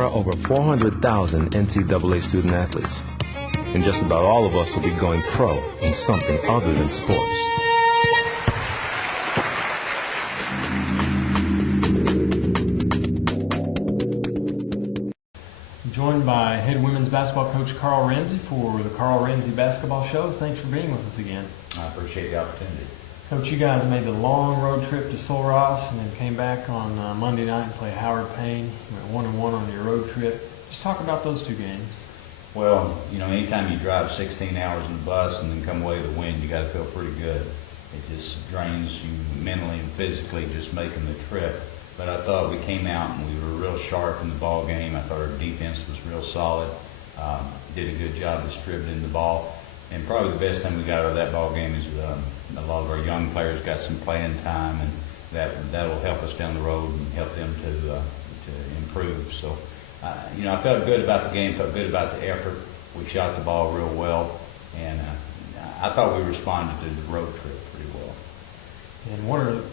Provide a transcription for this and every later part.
are over 400,000 NCAA student athletes, and just about all of us will be going pro in something other than sports. Joined by head women's basketball coach Carl Ramsey for the Carl Ramsey Basketball Show. Thanks for being with us again. I appreciate the opportunity. Coach, you guys made the long road trip to Sul Ross and then came back on Monday night and played Howard Payne. You went 1-1 on your road trip. Just talk about those two games. Well, you know, anytime you drive 16 hours in the bus and then come away with a win, you got to feel pretty good. It just drains you mentally and physically just making the trip. But I thought we came out and we were real sharp in the ball game. I thought our defense was real solid. Did a good job distributing the ball. And probably the best thing we got out of that ball game is a lot of our young players got some playing time, and that'll help us down the road and help them to improve. So, you know, I felt good about the game, felt good about the effort. We shot the ball real well, and I thought we responded to the road trip pretty well. And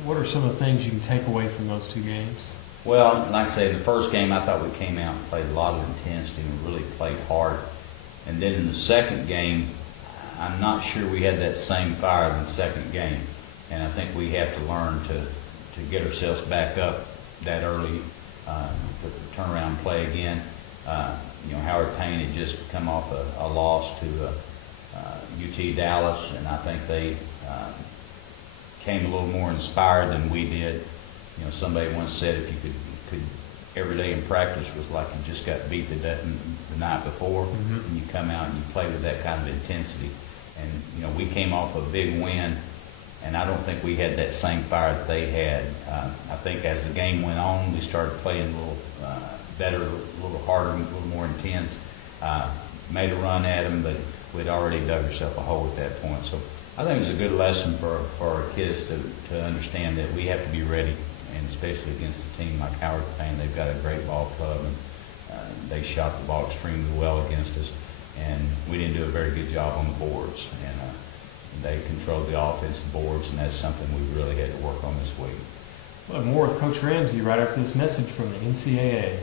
what are some of the things you can take away from those two games? Well, like I say, the first game I thought we came out and played a lot of intensity and really played hard. And then in the second game, I'm not sure we had that same fire in the second game. And I think we have to learn to get ourselves back up that early, to turn around and play again. You know, Howard Payne had just come off a loss to UT Dallas, and I think they came a little more inspired than we did. You know, somebody once said if you could every day in practice was like you just got beat the night before, and you come out and you play with that kind of intensity. And, you know, we came off a big win, and I don't think we had that same fire that they had. I think as the game went on, we started playing a little better, a little harder, a little more intense. Made a run at them, but we'd already dug ourselves a hole at that point. So I think it's a good lesson for our kids to understand that we have to be ready, and especially against a team like Howard Payne. They've got a great ball club, and they shot the ball extremely well against us. And we didn't do a very good job on the boards, and they controlled the offensive boards, and that's something we really had to work on this week. Well, more with Coach Ramsey right after this message from the NCAA.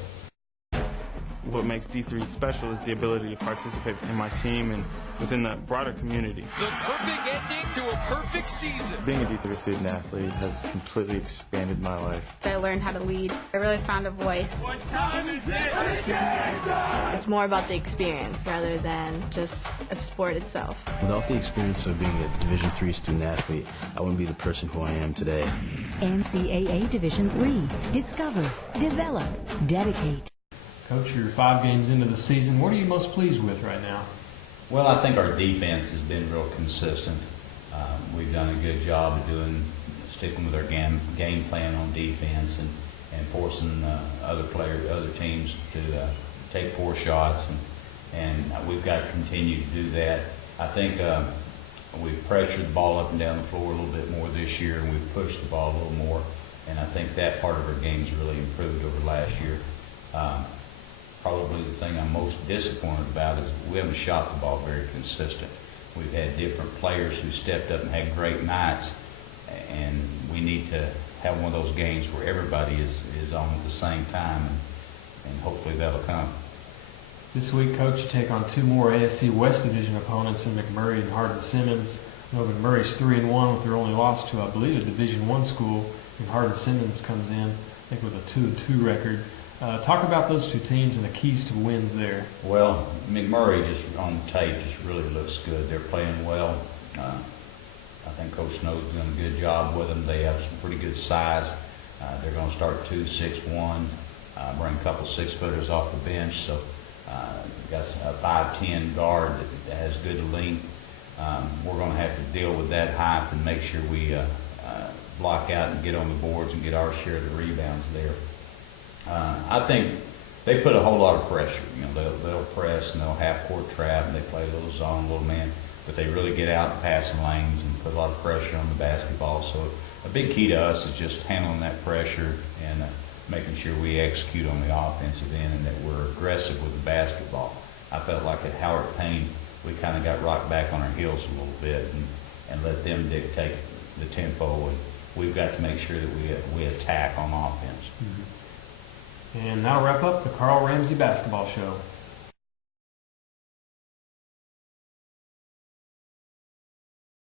What makes D3 special is the ability to participate in my team and within the broader community. The perfect ending to a perfect season. Being a D3 student athlete has completely expanded my life. I learned how to lead. I really found a voice. What time is it? It's more about the experience rather than just a sport itself. Without the experience of being a Division III student athlete, I wouldn't be the person who I am today. NCAA Division III. Discover, develop, dedicate. Coach, you're 5 games into the season. What are you most pleased with right now? Well, I think our defense has been real consistent. We've done a good job of sticking with our game plan on defense and forcing other teams to take 4 shots, and we've got to continue to do that. I think we've pressured the ball up and down the floor a little bit more this year, and we've pushed the ball a little more, and I think that part of our game's really improved over last year. Probably the thing I'm most disappointed about is we haven't shot the ball very consistent. We've had different players who stepped up and had great nights, and we need to have one of those games where everybody is on at the same time, and hopefully that'll come. This week, Coach, you take on 2 more ASC West Division opponents in McMurray and Hardin-Simmons. I know McMurray's 3-1 with their only loss to, I believe, a Division I school, and Hardin-Simmons comes in, I think, with a 2-2 record. Talk about those 2 teams and the keys to wins there. Well, McMurray just on tape just really looks good. They're playing well. I think Coach Snow's doing a good job with them. They have some pretty good size. They're going to start 2-6-1, bring a couple 6-footers off the bench. So got a 5'10" guard that has good length. We're going to have to deal with that height and make sure we block out and get on the boards and get our share of the rebounds there. I think they put a whole lot of pressure. You know, they'll press and they'll half-court trap and they play a little zone, little man, but they really get out in passing lanes and put a lot of pressure on the basketball. So a big key to us is just handling that pressure and making sure we execute on the offensive end and that we're aggressive with the basketball. I felt like at Howard Payne we kind of got rocked back on our heels a little bit and let them dictate the tempo, and we've got to make sure that we attack on offense. And that'll wrap up the Carl Ramsey Basketball Show.